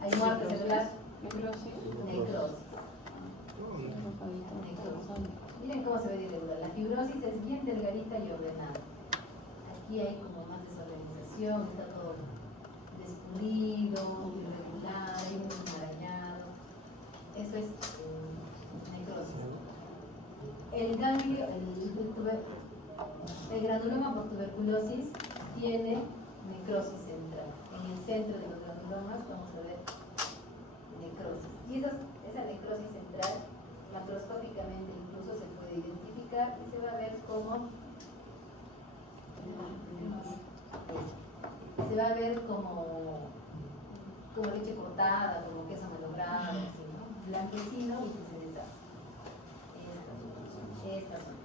hay muerte celular, necrosis. Miren cómo se ve de irregular. La fibrosis es bien delgadita y ordenada. Aquí hay como más desorganización, está todo despulido, irregular, hay un enmarañado. Eso es necrosis. El ganglio, el granuloma por tuberculosis tiene necrosis central. En el centro de los granulomas vamos a ver necrosis. Y esa necrosis central, macroscópicamente incluso se puede identificar y se va a ver como leche cortada, como queso malogrado, así, ¿no? Blanquecino y que se deshace. Estas son.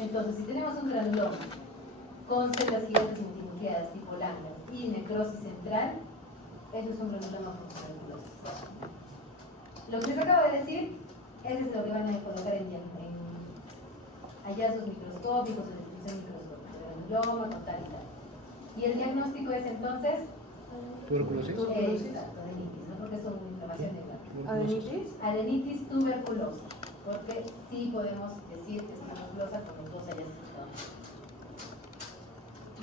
Entonces, si tenemos un granuloma con células gigantes multinucleadas tipo Langerhans y necrosis central, eso es un granuloma con tuberculosis. Lo que les acabo de decir, eso es lo que van a colocar en hallazgos microscópicos, en descripción microscópica, granuloma, con tal y tal. Y el diagnóstico es entonces ¿Tuberculosis? exacto, adenitis, ¿no? Porque es una inflamación de la ¿Adenitis? adenitis tuberculosa, porque sí podemos decir que es tuberculosa con los dos hallazgos.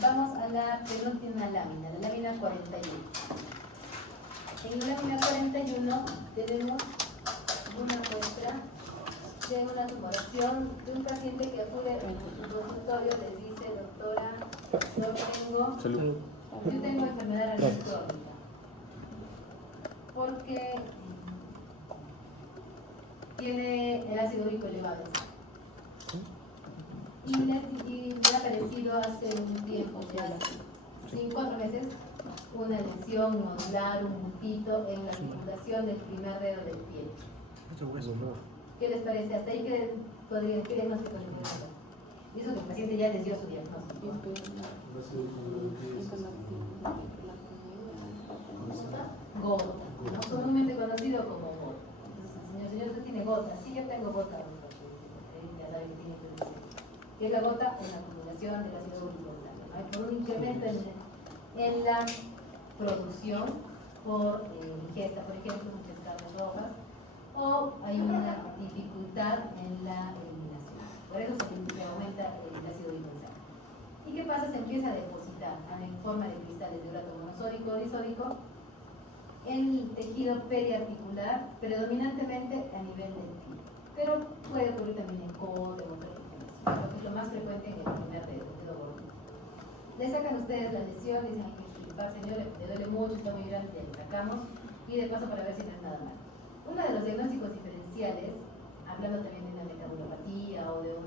Vamos a la penúltima lámina, la lámina 41. En la lámina 41 tenemos una muestra de una tumoración de un paciente que acude en su consultorio, les dice: doctora, yo tengo enfermedad renal crónica, porque tiene el ácido úrico elevado. Y me ha aparecido hace un tiempo, ya 4 meses, una lesión nodular, un puntito en la articulación del primer dedo del pie. ¿Qué les parece? Hasta ahí, ¿qué diagnóstico le pueden dar? Y eso que el paciente ya les dio su diagnóstico. Gota, ¿no? Comúnmente conocido como gota. Entonces, señor, usted tiene gota. Sí, yo tengo gota. ¿Qué es la gota? Una acumulación del ácido úrico en sangre. Hay por un incremento en la producción por ingesta, por ejemplo, muchas carnes rojas, o hay una dificultad en la eliminación. Por eso se aumenta el ácido úrico en sangre. ¿Y qué pasa? Se empieza a depositar en forma de cristales de urato monosódico o disódico en el tejido periarticular, predominantemente a nivel del pie. Pero puede ocurrir también en codo, en otras regiones, lo que es lo más frecuente en el primer dedo gordo. Le sacan ustedes la lesión, dicen hay que extirpar, señor, le duele mucho, está muy grande, ya le sacamos, y de paso para ver si no es nada mal. Uno de los diagnósticos diferenciales, hablando también de una metabulopatía o de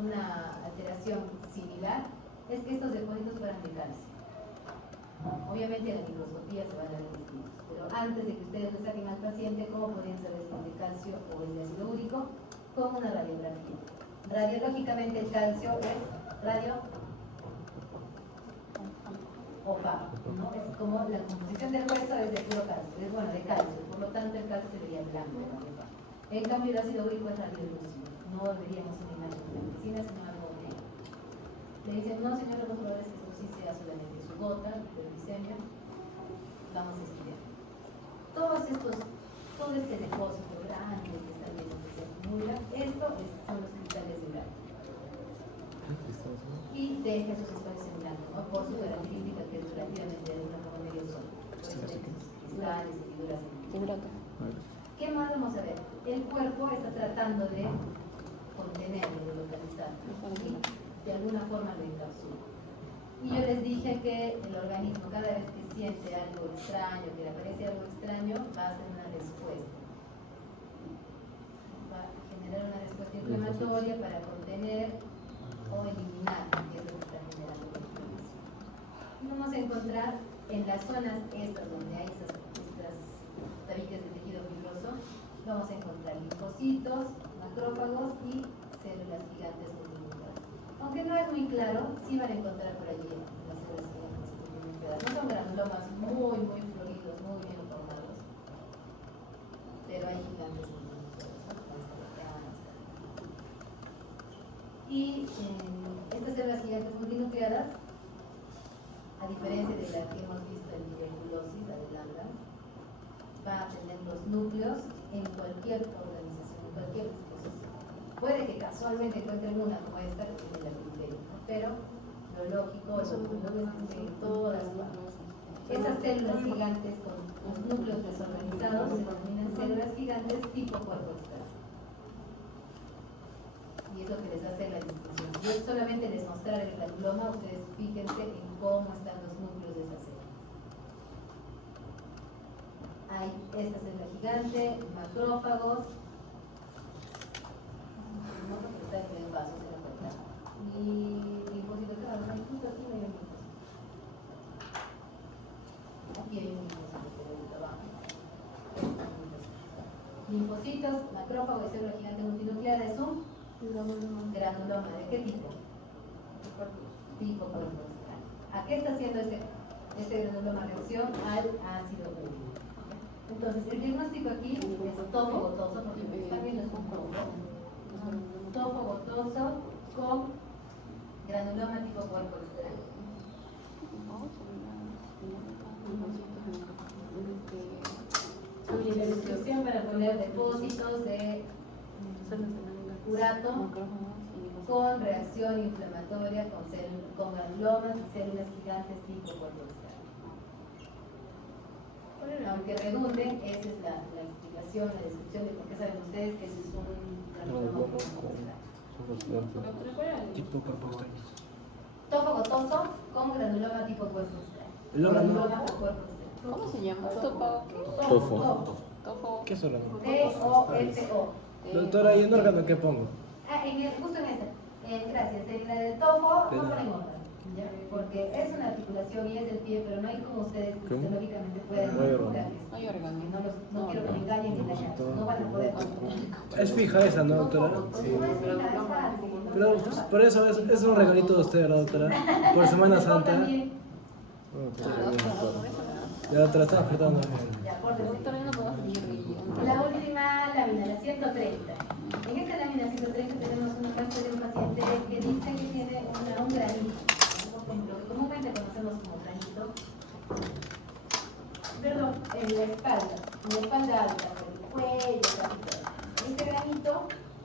una alteración similar, es que estos depósitos fueran de calcio. Obviamente en la microscopía se van a ver distintos, pero antes de que ustedes le saquen al paciente, ¿cómo podrían saber si es de calcio o es de ácido úrico? Con una radiografía. Radiológicamente el calcio es radio opaco, ¿no? Es como la composición del hueso es de puro calcio, es bueno, de calcio, por lo tanto el calcio sería blanco, ¿no? En cambio el ácido úrico es radiolúcido, no veríamos una imagen blanquecina, sino algo negro. Le dicen, no señor, lo probable es que esto sí sea solamente su gota, del diseño, vamos a estudiar. Todo este depósito grande que están viendo que se acumula, son los cristales de urato. Y deja esos espacios en blanco, ¿no? Por su característica que es relativamente de una forma medio sólida. Cristales, hendiduras. ¿Qué más vamos a ver? El cuerpo está tratando de contenerlo, de localizarlo, ¿sí? De alguna forma lo encapsula. Y yo les dije que el organismo, cada vez que siente algo extraño, que le aparece algo extraño, va a hacer una respuesta. Va a generar una respuesta inflamatoria para contener o eliminar, que es lo que está generando la inflamación. Y vamos a encontrar en las zonas estas donde hay estas tabiques de tejido fibroso, vamos a encontrar linfocitos, macrófagos y células gigantes multinucleadas. Aunque no es muy claro, sí van a encontrar por allí las células gigantes multinucleadas. No son granulomas muy floridos, muy bien formados, pero hay gigantes multinucleadas, ¿no? Y estas células gigantes multinucleadas, a diferencia de la que hemos visto en tuberculosis, la de Langerhans, va a tener los núcleos en cualquier organización, en cualquier disposición. Puede que casualmente encuentren una como esta que tiene la periferia, ¿no? Pero lo lógico es que en todas partes. Esas células gigantes con los núcleos desorganizados se denominan células gigantes tipo cuerpo externo. Y es lo que les va a hacer la distinción. Yo solamente les mostraré el granuloma, ustedes fíjense en cómo están los núcleos de esa célula. Hay esta célula gigante, macrófagos, no porque está en el vaso, se lo cuenta. Y linfocitos, claro, justo aquí no hay un linfocito. Aquí hay un linfocito, pero ahorita abajo. Linfocitos, macrófago y célula gigante multinuclear es un granuloma. ¿De qué tipo? Tipo cuerpo extraño. ¿A qué está haciendo este granuloma? Reacción al ácido úrico. Entonces, el diagnóstico aquí es tofo gotoso, porque están viendo es un tofo gotoso con granuloma tipo cuerpo extraño. Y la descripción para poner depósitos de urato con reacción inflamatoria con granulomas y células gigantes tipo cuerpo extraño. Aunque redunde, esa es la explicación, la descripción de por qué saben ustedes que eso es un granuloma tipo cuerpo extraño. Tipo cuerpo extraño. Tofo gotoso con granuloma tipo cuerpo extraño. Granuloma o cuerpo extraño. ¿Cómo se llama? ¿Topo? Tofo. ¿Topo? ¿Qué es órgano? T-O-F-O. Doctora, ¿y en órgano qué pongo? Justo en esta. Gracias. En la del tofo no ponen otra. ¿Ya? Porque es una articulación y es del pie, pero no hay como ustedes fisiológicamente pueden identificar esto. No hay órgano. No quiero que me engañen ni engañar. No van a poder. Es fija esa, ¿no, doctora? Sí. No es fija, es fácil. Pero pues, por eso es un regalito de usted, ¿verdad, doctora? Por Semana Santa. También. Ya, doctora, estaba apretando. Ya, por decir. Doctora, yo no puedo seguir. La última lámina, la 130. En esta lámina 130 tenemos una muestra de un paciente que dice que tiene un granito, lo que comúnmente conocemos como granito, perdón, en la espalda alta, por el cuello, casi todo. Este granito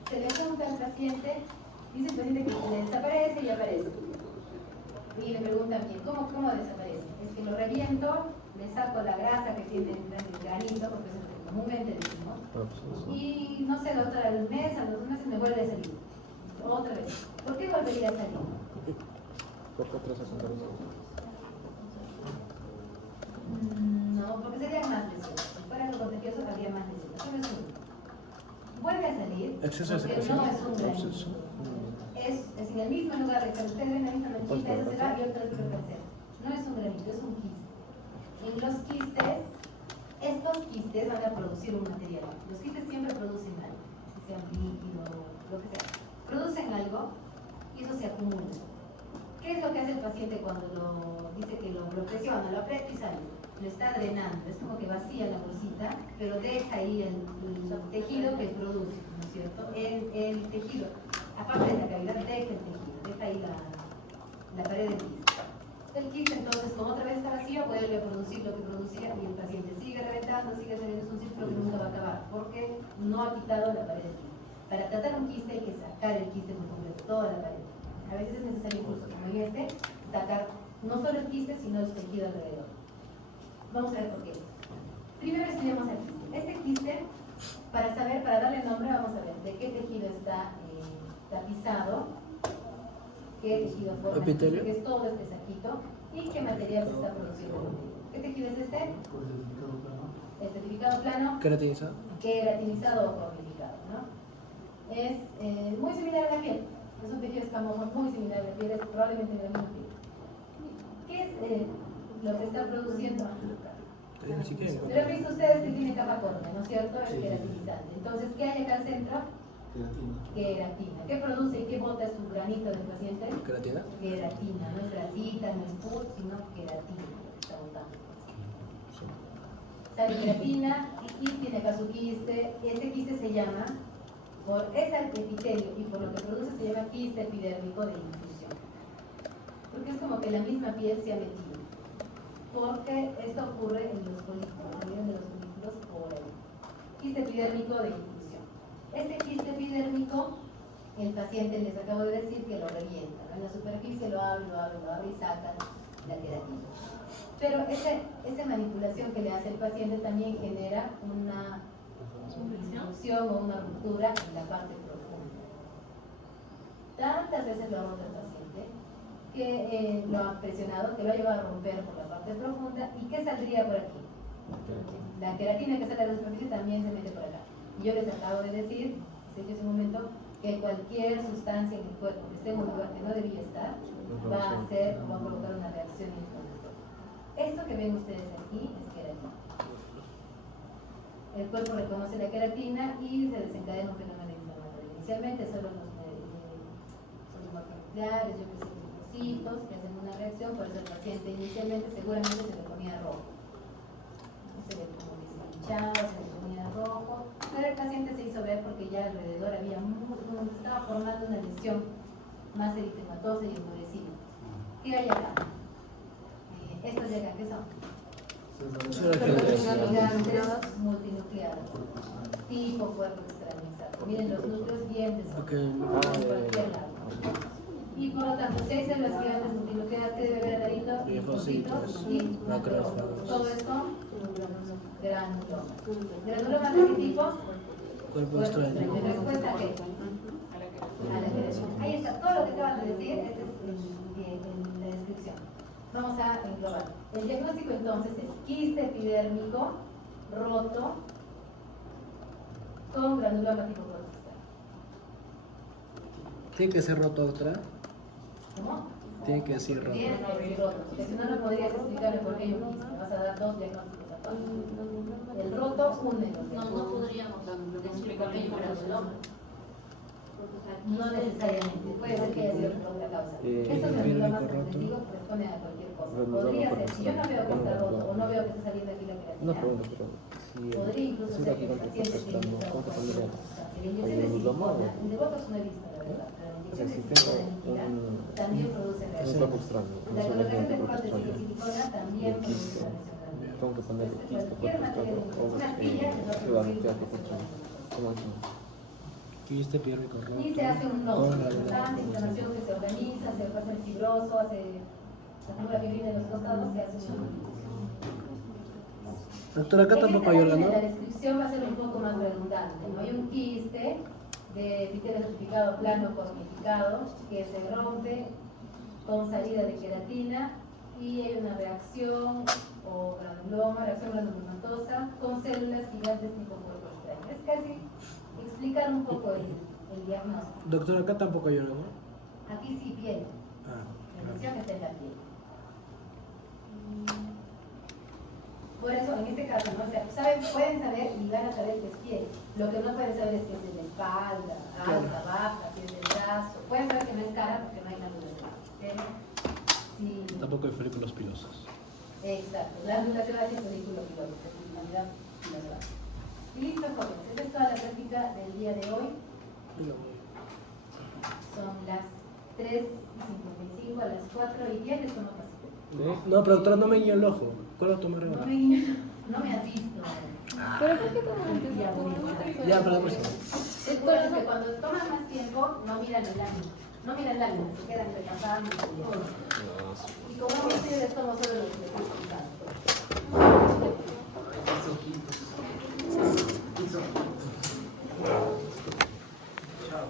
se le junta al paciente, dice el paciente que se le desaparece y aparece. Y le preguntan bien, ¿cómo desaparece? Es que lo reviento, le saco la grasa que tiene el granito, porque es lo que comúnmente decimos, y no sé, doctora, al mes, a los meses me vuelve a salir. Otra vez. ¿Por qué volvería a salir? No, porque serían más lesiones. Si fuera algo contagioso, habría más lesiones. Eso no es uno. Vuelve a salir, Exceso de porque secreción. no es un granito. Es en el mismo lugar, que usted ve en la misma manchita, eso se va y otra vez vuelve a crecer. No es un granito, es un quiste. En los quistes, estos quistes van a producir un material. Los quistes siempre producen algo, si sea un líquido, lo que sea. Producen algo y eso se acumula. ¿Qué es lo que hace el paciente cuando dice que lo presiona, lo aprieta y sale? Lo está drenando, es como que vacía la bolsita, pero deja ahí el tejido que produce, ¿no es cierto? El tejido, aparte de la cavidad, deja el tejido, deja ahí la pared del quiste. El quiste entonces, como otra vez está vacío, vuelve a producir lo que producía y el paciente sigue reventando, sigue saliendo, es un círculo que nunca va a acabar, porque no ha quitado la pared del quiste. Para tratar un quiste hay que sacar el quiste por completo, toda la pared. A veces es necesario incluso, como en este, sacar no solo el quiste, sino el tejido alrededor. Vamos a ver por qué. Primero estudiamos el quiste. Este quiste, para darle nombre, vamos a ver de qué tejido está tapizado, qué tejido forma, ¿Epitelio? que es todo este saquito, y qué material se está produciendo. ¿Qué tejido es este? El certificado plano, Queratinizado. queratinizado o formificado, ¿no? Es muy similar a la piel. Es un tejido escamoso muy similar a la piel, es probablemente de la misma piel. ¿Qué es lo que está produciendo? Pero han visto ustedes que tiene capa córnea, ¿no es cierto? Es queratinizante. Entonces, ¿qué hay acá al centro? Queratina. ¿Qué produce y qué bota su granito del paciente? ¿Queratina? Queratina, no es grasita, no es pus, sino queratina. Está botando. Sale queratina y tiene acá su quiste. Este quiste se llama, por ese epitelio y por lo que produce, se llama quiste epidérmico de infusión. Porque es como que la misma piel se ha metido. Porque esto ocurre en los folículos, salieron de los folículos por ahí. Quiste epidérmico de infusión. Este quiste epidérmico, el paciente les acabo de decir que lo revienta, ¿no? En la superficie lo abre y saca la queratina. Pero esa manipulación que le hace el paciente también genera una infección o una ruptura en la parte profunda. Tantas veces lo ha roto el paciente que lo ha presionado, que lo ha llevado a romper por la parte profunda. ¿Y qué saldría por aquí? La queratina que sale de la superficie también se mete por acá. Y yo les acabo de decir, hace un momento, que cualquier sustancia en el cuerpo que esté en un lugar que no debía estar, va a provocar una reacción inflamatoria. Esto que ven ustedes aquí es queratina. El cuerpo reconoce la queratina y se desencadena un fenómeno inflamatorio. Inicialmente solo los nucleares, yo que sé, linfocitos que hacen una reacción, por eso el paciente inicialmente seguramente se le ponía rojo. Se le como deshinchado, se le ponía rojo, pero el paciente se hizo ver porque ya alrededor había estaba formando una lesión más eritematosa y endurecida. ¿Qué hay acá? Estos de acá, ¿qué son? Gigantes multinucleados, tipo cuerpo extrañizado. Miren los núcleos bien desarrollados en cualquier lado. Y por lo tanto, 6 células gigantes multinucleadas que debe haber al ladito, linfocitos y macrófagos. Todo esto, granulomas. ¿Granulomas de qué tipo? Cuerpo extraño. ¿En respuesta a qué? A la queratina. Ahí está, todo lo que acaban de decir, este es en la descripción. Vamos a englobar. El diagnóstico entonces es quiste epidérmico roto con granuloma tipo protesta. ¿Tiene que ser roto, doctora? ¿Cómo? Tiene que decir roto. Tienes que decir roto, porque si no, no podrías explicarle por qué hay un quiste. Me vas a dar 2 diagnósticos aparte. El roto, únelo. No podríamos explicar que hay un granuloma. No necesariamente, puede ser que haya sido por otra causa. Estos granulomas, como les digo, responden a cualquier cosa. Podría ser, si yo no veo que está roto o no veo que está saliendo aquí la Una queratina, pregunta, pero si podría incluso si ser la que el gigante paciente está esté esperando, inyectado ¿cuánto con pondría? cualquier sustancia. La inyección de silicona, el de Botox no he visto, la verdad, pero la O sea, inyección de si tengo silicona líquida también produce un reacción. cuerpo extraño, no La colocación solamente de un cuerpo prótesis de extraño, silicona también produce reacción granular. tengo que poner Entonces, quiste, cualquier cuerpo materia de extraño, o una astilla que va a ciudad producir teatro, reacción granular. ¿cómo es? Quiste, piérmico roto. Y se hace un nodo, Con la- una inflamación que se organiza, se pasa el fibroso, se acumula fibrina en los costados, se hace un nodo. Doctora, acá En tampoco esta hay página órgano. La descripción va a ser un poco más redundante, ¿no? Hay un quiste de epitelio certificado plano cosmetificado que se rompe con salida de queratina y hay una reacción o granuloma, reacción granulomatosa con células gigantes tipo cuerpo extraño. Es casi explicar un poco el diagnóstico. Doctora, acá tampoco hay órgano. Aquí sí piel, Ah, la lesión está en la piel. Por eso, en este caso, ¿no? O sea, pueden saber y van a saber que es piel. Lo que no pueden saber es que es de la espalda, alta, baja, si es del brazo. Pueden saber que no es cara porque no hay glandulación. Pero sí. tampoco hay folículos pilosos. Exacto, glándula sebácea y folículo piloso, fertilidad pilosa. Y listo, jóvenes. Esa es toda la práctica del día de hoy. Son las 3:55, a las 4:10 les tomo pasito. No, pero doctora, no me guió el ojo. ¿Cuál va a tomar No ahora? no me has visto. ¿Pero por qué toman Ya, para la próxima. Es por eso que cuando toman más tiempo, no miran el lámina. No miran la lámina, se quedan repasando. Y como no me sirve, tomo solo lo que les he explicado.